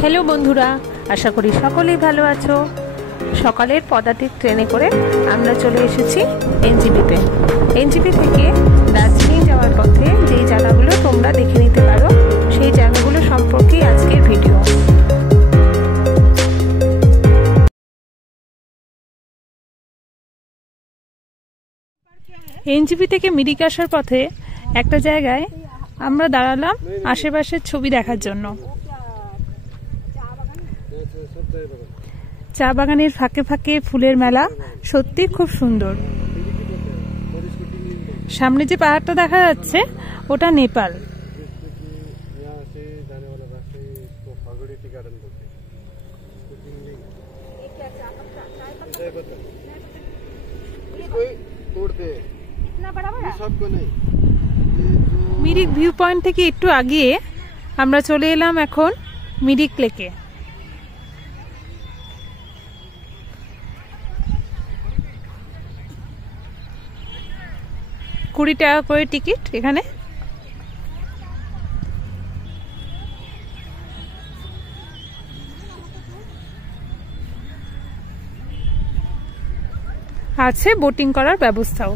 Hello बंधुरा आशा करी सकलेई भालो आछो। सकालेर पदातिक ट्रेने करे आमरा चले एसेछि एनजिपिते। एनजिपि थेके दार्जिलिং जाওয়ার पथे जेई जायगागुलो तोमरा देखे निते पारो सेई जायगागुलो सम्पर्के आजकेर भिडियो। एनजिपि थेके मिरिक आसार पथे एकटा जायगाय आमरा दाঁড়ালাম आशेपाशेर छवि देखार जोन्नो। चा बागानेर फाঁকে फाঁকে फुलेर मेला सत्यि खूब सुंदर। सामने जे पाहाड़टा देखा जाच्छे ओटा नेपाल। मिरिक ভিউ পয়েন্ট থেকে একটু আগিয়ে আমরা চলে এলাম এখন মিরিক লেকে। 20 টাকা করে টিকিট এখানে। আছে বোটিং করার ব্যবস্থাও।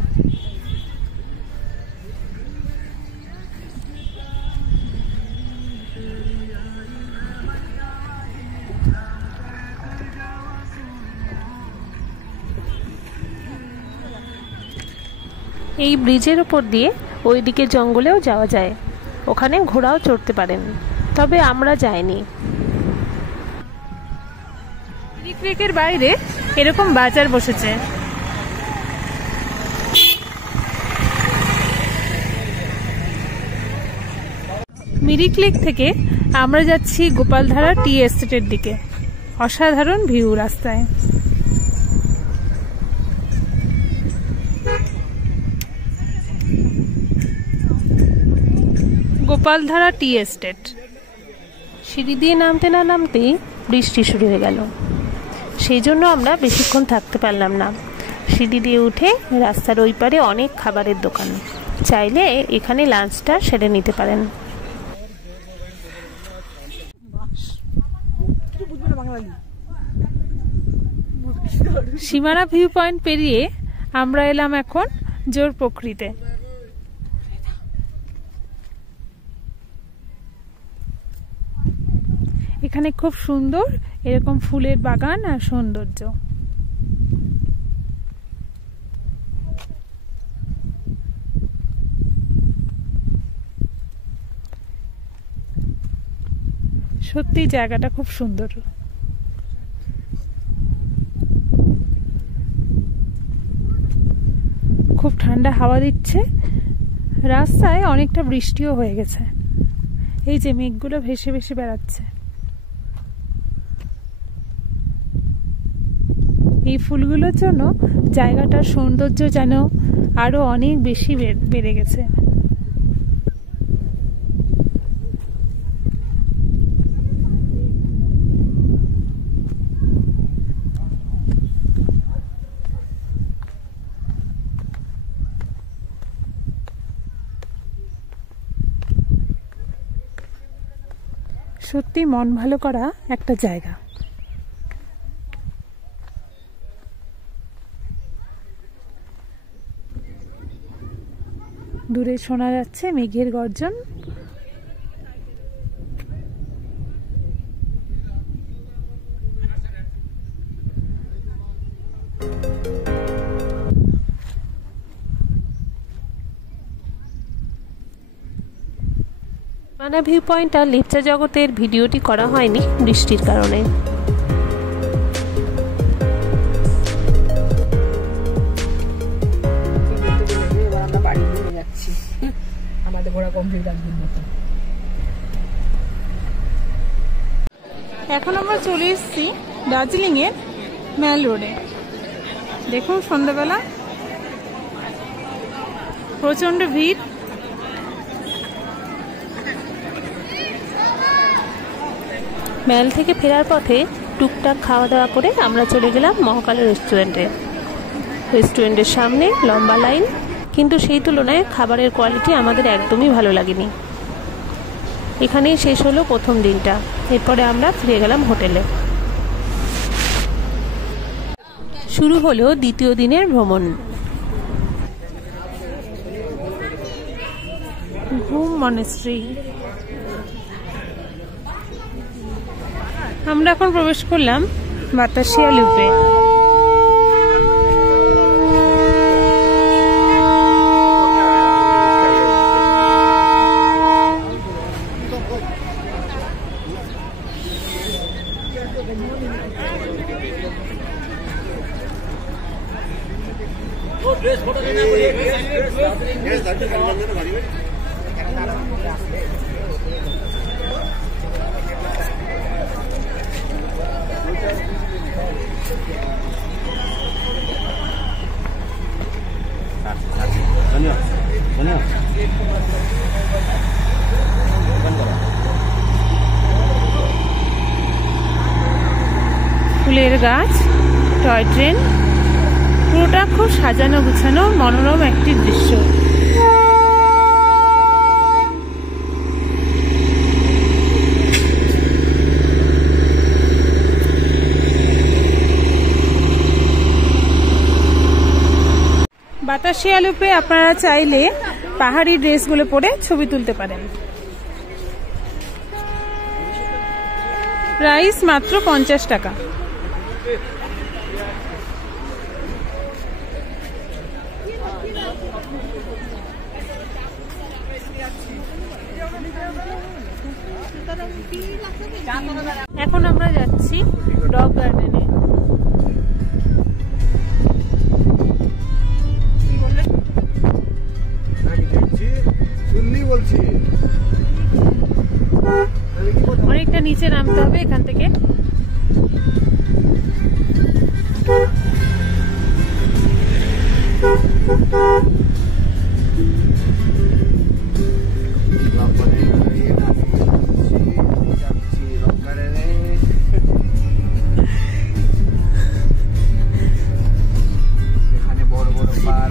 এই ব্রিজের উপর দিয়ে ওইদিকে জঙ্গলেও যাওয়া যায়, ওখানে ঘোড়াও চড়তে পারেন, তবে আমরা যাইনি। মিরিক লেকের বাইরে এরকম বাজার বসেছে। মিরিক লেক থেকে আমরা যাচ্ছি গোপালধারা টি এস্টেটের দিকে। অসাধারণ ভিউ রাস্তায়। Gopaldhara tea estate. সিঁড়ি দিয়ে নামতে না নামতেই বৃষ্টি শুরু হয়ে গেল, সেই জন্য আমরা বেশিক্ষণ থাকতে পারলাম না। সিঁড়ি দিয়ে উঠে রাস্তার ওই পারে অনেক খাবারের দোকান, চাইলে এখানে লাঞ্চটা সেরে নিতে পারেন। সীমানা ভিউ পয়েন্ট পেরিয়ে আমরা এলাম এখন জোর প্রকৃতিতে। এখানে খুব সুন্দর এরকম ফুলের বাগান আর সৌন্দর্য। সত্যি জায়গাটা খুব সুন্দর। খুব ঠান্ডা হাওয়া দিচ্ছে। রাস্তায় অনেকটা বৃষ্টিও হয়ে গেছে। এই যে মেঘগুলো ভেসে ভেসে বেড়াচ্ছে। এই ফুলগুলোর জন্য জায়গাটার সৌন্দর্য যেন আরো অনেক বেশি বেড়ে গেছে। সত্যি মন ভালো করা একটা জায়গা। দূরে শোনা যাচ্ছে মেঘের গর্জন। মানা ভিউ পয়েন্ট আর লেপচা জগতের ভিডিওটি করা হয়নি বৃষ্টির কারণে। এখন আমরা চলে এসেছি দার্জিলিং এর মেল রোডে। দেখুন সন্ধ্যাবেলা প্রচন্ড ভিড়। মেল থেকে ফেরার পথে টুকটাক খাওয়া দাওয়া করে আমরা চলে গেলাম মহাকাল রেস্টুরেন্টে। রেস্টুরেন্টের সামনে লম্বা লাইন, কিন্তু সেই তুলনায় খাবারের কোয়ালিটি আমাদের একদমই ভালো লাগেনি। এখানেই শেষ হলো প্রথম দিনটা। এরপরে আমরা ফিরে গেলাম হোটেলে। শুরু হলো দ্বিতীয় দিনের ভ্রমণ। ঘুম মনেস্ট্রি। আমরা এখন প্রবেশ করলাম বাতাসিয়া লুপে। ফুলের গাছ, টয় ট্রেন, পুরোটা খুব সাজানো গুছানো মনোরম একটি দৃশ্য। বাতাসিয়া লুপে আপনারা চাইলে পাহাড়ি ড্রেসগুলো পরে ছবি তুলতে পারেন। প্রাইস মাত্র 50 টাকা। এখন আমরা যাচ্ছি রক গার্ডেনে। অনেকটা নিচে নামতে হবে এখান থেকে।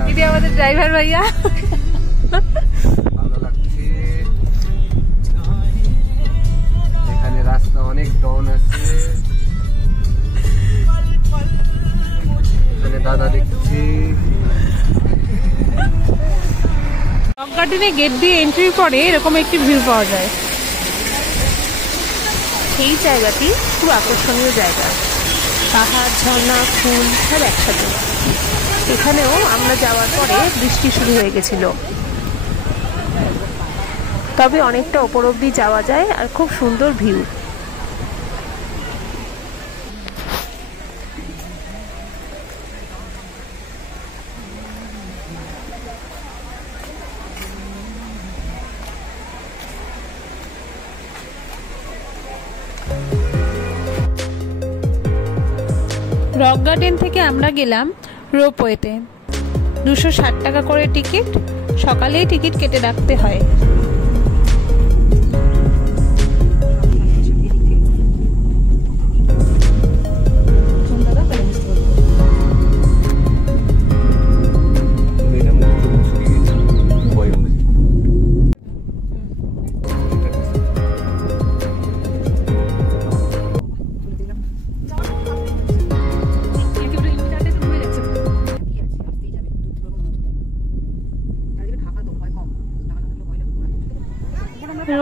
দিদি আমাদের ড্রাইভার ভাইয়া। ভালো লাগছে। এখানে রাস্তা অনেক ডাউন আছে। এখানে দাদা দেখছি। রক গার্ডেনে গেট দিয়ে এন্ট্রির পরে এরকম একটি ভিউ পাওয়া যায়। এই জায়গাটি খুব আকর্ষণীয় জায়গা। পাহাড়, ঝর্ণা, ফুল সব একসাথে। এখানেও আমরা যাওয়ার পরে বৃষ্টি শুরু হয়ে গেছিল, তবে অনেকটা ওপর অব্দি যাওয়া যায় আর খুব সুন্দর ভিউ। রক গার্ডেন থেকে আমরা গেলাম রোপওয়েতে। 260 টাকা করে টিকিট। সকালেই টিকিট কেটে রাখতে হয়।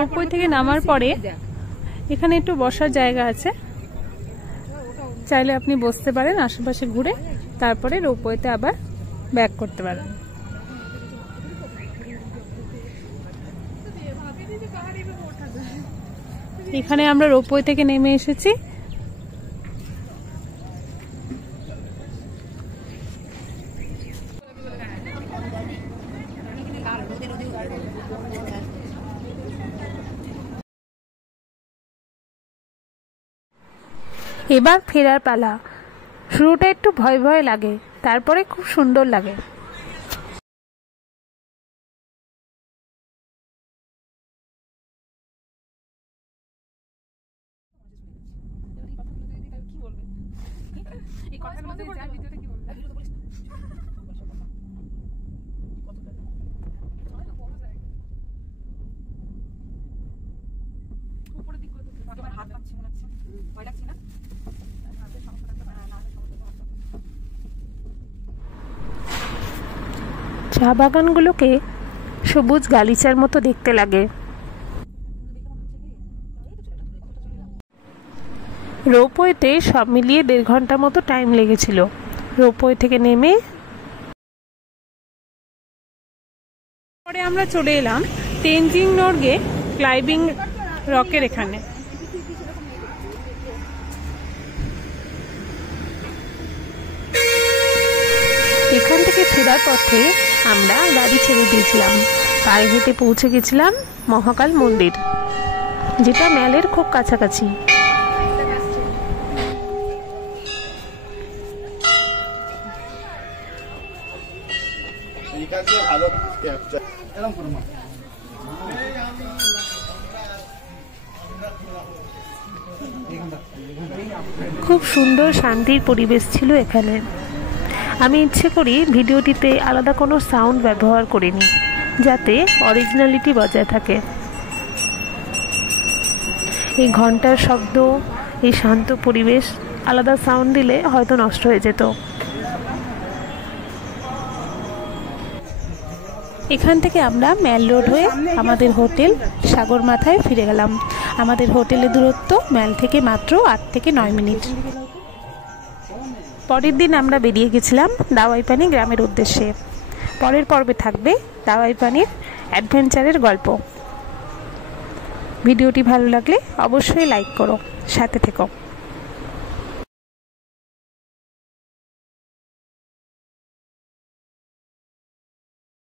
রোপওয়ে থেকে নামার পরে এখানে একটু বসার জায়গা আছে, চাইলে আপনি বসতে পারেন, আশেপাশে ঘুরে তারপরে রোপওয়েতে আবার ব্যাক করতে পারেন। এখানে আমরা রোপওয়ে থেকে নেমে এসেছি। এবার ফেরার পালা। শুরুটা একটু ভয় ভয় লাগে, তারপরে খুব সুন্দর লাগে। চা বাগানগুলোকে সবুজ গালিচার মতো দেখতে লাগে। রোপওয়েতে সব মিলিয়ে 1.5 ঘন্টা মতো টাইম লেগেছিল। রোপওয়ে থেকে নেমে পরে আমরা চলে এলাম তেনজিং নোরগে ক্লাইম্বিং রকের এখানে। এখান থেকে ফেরার পথে আমরা গাড়ি ছেড়ে দিয়েছিলাম। পায়ে হেঁটে পৌঁছে গেছিলাম মহাকাল মন্দির, যেটা ম্যালের খুব কাছাকাছি। খুব সুন্দর শান্তির পরিবেশ ছিল এখানে। আমি ইচ্ছে করি ভিডিওটিতে আলাদা কোনো সাউন্ড ব্যবহার করিনি, যাতে অরিজিনালিটি বজায় থাকে। এই ঘন্টার শব্দ, এই শান্ত পরিবেশ আলাদা সাউন্ড দিলে হয়তো নষ্ট হয়ে যেত। এখান থেকে আমরা ম্যাল রোড হয়ে আমাদের হোটেল সাগরমাথায় ফিরে গেলাম। আমাদের হোটেলের দূরত্ব ম্যাল থেকে মাত্র 8 থেকে 9 মিনিট। পরের দিন আমরা বেরিয়ে গেছিলাম দাওয়াইপানি গ্রামের উদ্দেশ্যে। পরের পর্বে থাকবে দাওয়াইপানির অ্যাডভেঞ্চারের গল্প। ভিডিওটি ভালো লাগলে অবশ্যই লাইক করো, সাথে থেকো।